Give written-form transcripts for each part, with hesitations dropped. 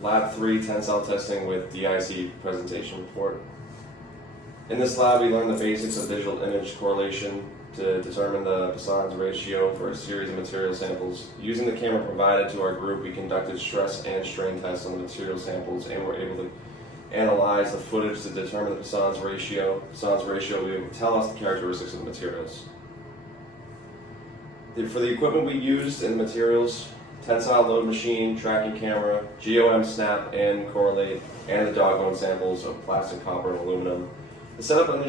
Lab 3 tensile testing with DIC presentation report. In this lab, we learned the basics of digital image correlation to determine the Poisson's ratio for a series of material samples. Using the camera provided to our group, we conducted stress and strain tests on the material samples and were able to analyze the footage to determine the Poisson's ratio. Poisson's ratio will be able to tell us the characteristics of the materials. For the equipment we used in the materials, tensile load machine, tracking camera, GOM snap and correlate, and the dog bone samples of plastic, copper, and aluminum. The setup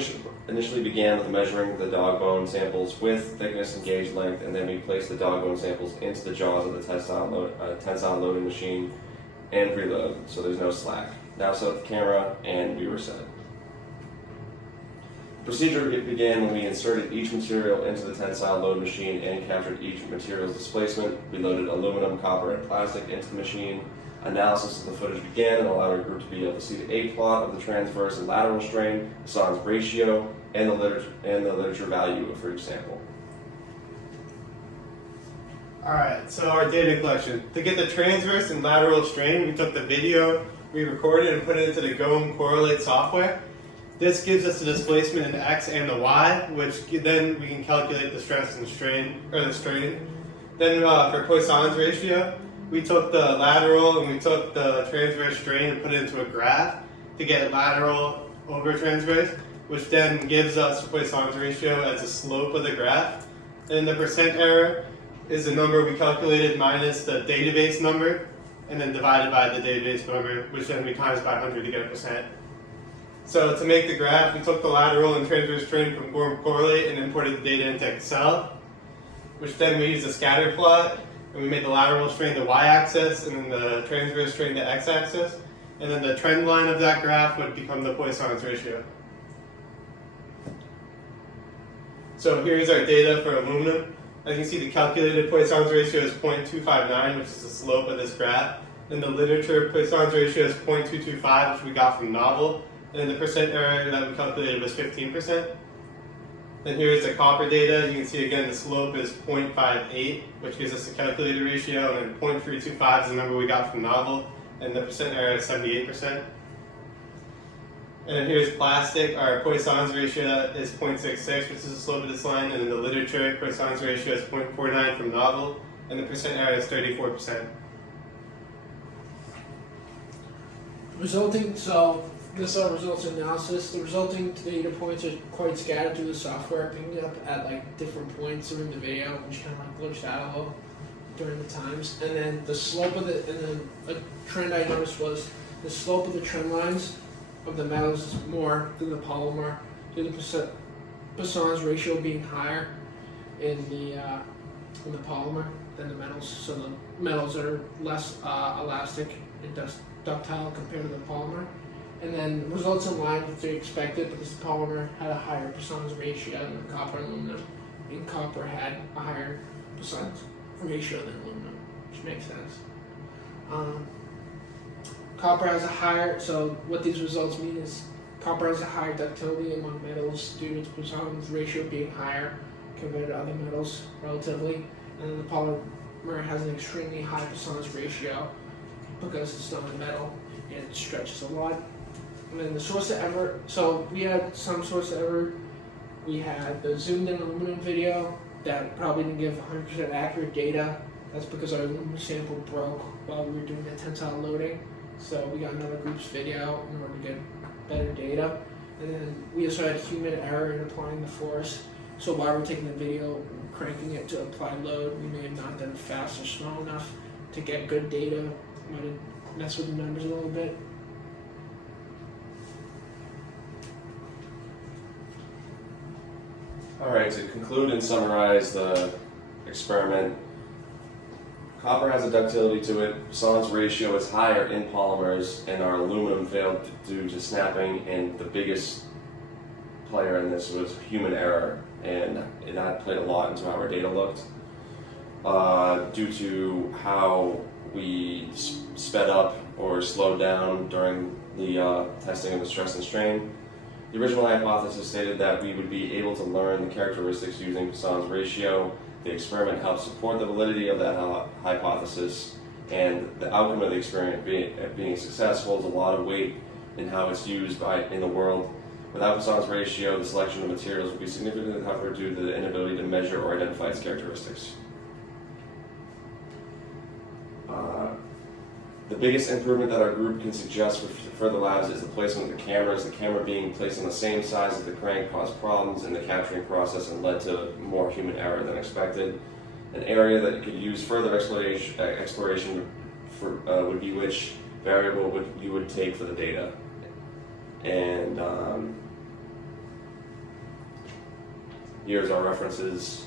initially began with measuring the dog bone samples with thickness and gauge length, and then we placed the dog bone samples into the jaws of the tensile loading machine and preload, so there's no slack. Now set up the camera, and we were set. The procedure began when we inserted each material into the tensile load machine and captured each material's displacement. We loaded aluminum, copper, and plastic into the machine. Analysis of the footage began and allowed our group to be able to see the A-plot of the transverse and lateral strain, Poisson's ratio, and the literature value for each sample. Alright, so our data collection. To get the transverse and lateral strain, we took the video we recorded and put it into the GOM correlate software. This gives us the displacement in the X and the Y, which then we can calculate the stress and strain, or the strain. Then for Poisson's ratio, we took the lateral and we took the transverse strain and put it into a graph to get lateral over transverse, which then gives us Poisson's ratio as the slope of the graph. And the percent error is the number we calculated minus the database number, and then divided by the database number, which then we times by 100 to get a percent. So to make the graph, we took the lateral and transverse strain from GOM correlate and imported the data into Excel, which then we used a scatter plot. And we made the lateral strain the y-axis, and then the transverse strain the x-axis, and then the trend line of that graph would become the Poisson's ratio. So here's our data for aluminum. As you can see, the calculated Poisson's ratio is 0.259, which is the slope of this graph. And the literature Poisson's ratio is 0.225, which we got from Novel. And then the percent error that we calculated was 15%. Then here's the copper data. You can see again the slope is 0.58, which gives us the calculated ratio, and then 0.325 is the number we got from Novel, and the percent error is 78%. And then here's plastic. Our Poisson's ratio is 0.66, which is the slope of this line, and in the literature, Poisson's ratio is 0.49 from Novel, and the percent error is 34%. This results analysis. The resulting data points are quite scattered through the software, picking up at different points during the video, which kind of glitched out a little during the times. And then the slope of a trend I noticed was the slope of the trend lines of the metals is more than the polymer, due to the Poisson's ratio being higher in the polymer than the metals. So the metals are less elastic and ductile compared to the polymer. And then results in line with what they expected, because the polymer had a higher Poisson's ratio than copper and aluminum, and copper had a higher Poisson's ratio than aluminum, which makes sense. Copper has a higher, so what these results mean is copper has a higher ductility among metals due to its Poisson's ratio being higher compared to other metals relatively, and then the polymer has an extremely high Poisson's ratio because it's not a metal and it stretches a lot. And then the source of error, so we had some source of error. We had the zoomed in aluminum video that probably didn't give 100% accurate data. That's because our aluminum sample broke while we were doing the tensile loading. So we got another group's video in order to get better data. And then we also had human error in applying the force. So while we're taking the video and cranking it to apply load, we may have not done it fast or small enough to get good data. Might have messed with the numbers a little bit. Alright, to conclude and summarize the experiment, copper has a ductility to it, Poisson's ratio is higher in polymers, and our aluminum failed due to snapping, and the biggest player in this was human error, and that played a lot into how our data looked. Due to how we sped up or slowed down during the testing of the stress and strain, the original hypothesis stated that we would be able to learn the characteristics using Poisson's ratio. The experiment helped support the validity of that hypothesis. And the outcome of the experiment being successful is a lot of weight in how it's used in the world. Without Poisson's ratio, the selection of materials would be significantly tougher due to the inability to measure or identify its characteristics. The biggest improvement that our group can suggest for further labs is the placement of the cameras. The camera being placed on the same size as the crank caused problems in the capturing process and led to more human error than expected. An area that could use further exploration for, would be which variable you would take for the data. And here's our references.